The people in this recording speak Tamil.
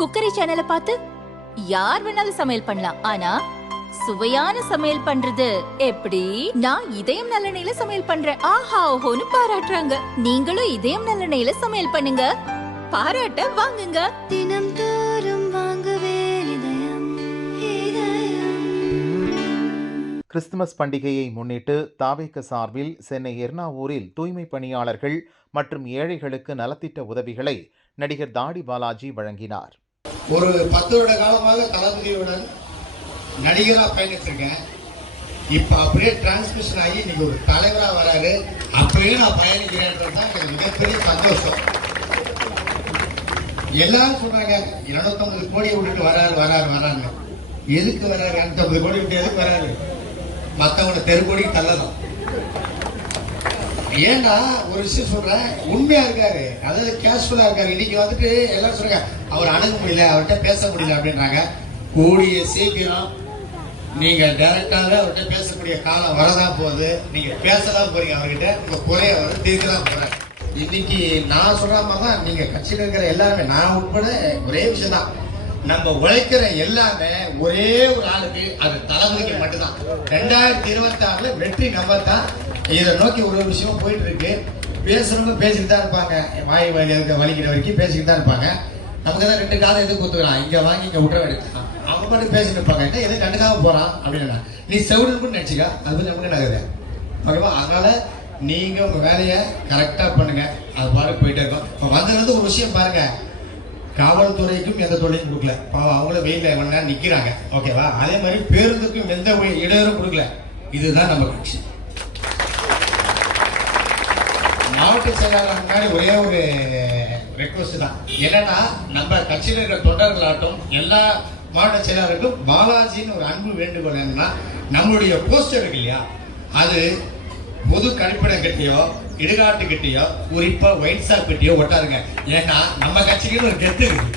குக்கரி சேனலை பார்த்து யார் வேணாலும் சமையல் பண்ணலாம். ஆனா சுவையான சமையல் பண்றது எப்படி? நான் இதயம் நல்லெண்ணெயில சமையல் பண்றேன். ஆஹா ஓஹோன்னு பாராட்டுறாங்க. நீங்களும் இதயம் நல்லெண்ணெயில சமையல் பண்ணுங்க. பாராட்ட வாங்குங்க. தினம் தோறும் வாங்குவே இதயம் இதயம். கிறிஸ்துமஸ் பண்டிகையை முன்னிட்டு தாவேக்க சார்பில் சென்னை எர்ணாவூரில் தூய்மை பணியாளர்கள் மற்றும் ஏழைகளுக்கு நலத்திட்ட உதவிகளை நடிகர் தாடி பாலாஜி வழங்கினார். ஒரு பத்து வருட காலமாக தளபதியுடன் நடிகராக பயணிச்சிருக்கேன். இப்போ அப்படியே டிரான்ஸ்மிஷன் ஆகி இன்னைக்கு ஒரு தலைவராக வராரு. அப்படியே நான் பயணிக்கிறேன்றது தான் எனக்கு மிகப்பெரிய சந்தோஷம். எல்லாரும் சொன்னாங்க இருநூத்தொம்பது கோடியை விட்டுட்டு வராரு வராரு வராங்க எதுக்கு வராரு? இருநூத்தம்பது கோடி விட்டு எதுக்கு வராரு? மற்றவங்களை தெருக்கோடிக்கு தள்ளலாம். ஏன்னா ஒரு விஷயம் சொல்றேன் உண்மையா இருக்காரு. அதாவது கேஷுவலா இருக்காரு. இன்னைக்கு வந்துட்டு எல்லாரும் சொல்றாங்க அவர் அணுக முடியல அவர்கிட்ட பேச முடியல அப்படின்றாங்க. கூடிய சீக்கிரம் நீங்க டைரக்டாவே அவர்கிட்ட பேசக்கூடிய காலம் வரதான் போகுது. நீங்க பேசதான் போறீங்க அவர்கிட்ட. உங்க குறைய அவர் தீர்க்கதான் போறேன் இன்னைக்கு நான் சொல்ற மாதிரி தான் நீங்க கட்சியில் இருக்கிற எல்லாருமே நான் உட்பட ஒரே விஷயம் தான். நம்ம உழைக்கிற எல்லாமே ஒரே ஒரு ஆளுக்கு அது தளபதிக்கு மட்டும்தான். ரெண்டாயிரத்தி இருபத்தி ஆறுல வெற்றி நம்பர் தான். இதை நோக்கி ஒரு விஷயம் போயிட்டு இருக்கு பேசுறவங்க பேசிக்கிட்டு தான் இருப்பாங்க. வாய் வழி இருக்க வலிக்கிற வரைக்கும் பேசிக்கிட்டு தான் இருப்பாங்க. நமக்கு தான் ரெண்டு காலம் எதுவும் கொடுத்துக்கிறான். இங்க வாங்கி இங்க விட்டுற வேண்டியது அவங்க மட்டும் பேசிட்டு இருப்பாங்க. என்ன எதுவும் கண்டுக்காம போறான் அப்படின்னா நீ செவிடுன்னு நினைச்சுக்கா. அது வந்து நமக்கு நகருது ஓகேவா? அதனால நீங்க உங்க வேலையை கரெக்டா பண்ணுங்க. அது பாரு போயிட்டே இருக்கும். இப்போ வந்தது ஒரு விஷயம் பாருங்க. காவல்துறைக்கும் எந்த தொழிலும் கொடுக்கல. பாவம் அவங்களும் வெயில எவ்வளவு நேரம் நிக்கிறாங்க. ஓகேவா? அதே மாதிரி பேருந்துக்கும் எந்த ஒரு இடையூறும் கொடுக்கல. இதுதான் நம்ம கட்சி மாவட்ட செயலாளர் முன்னாடி ஒரே ஒரு ரெக்வஸ்ட் தான். என்னன்னா நம்ம கட்சியில் இருக்கிற தொண்டர்களாட்டும் எல்லா மாவட்ட செயலாளருக்கும் பாலாஜின்னு ஒரு அன்பு வேண்டுகோள் என்னன்னா நம்மளுடைய போஸ்டர் இருக்கு இல்லையா? அது பொது கழிப்பிடம் கட்டியோ இடுகாட்டு கட்டியோ குறிப்பா ஒயிட் ஷாப் கிட்டயோ ஒட்டாருங்க ஏன்னா நம்ம கட்சிக்குன்னு ஒரு கெத்து இருக்கு.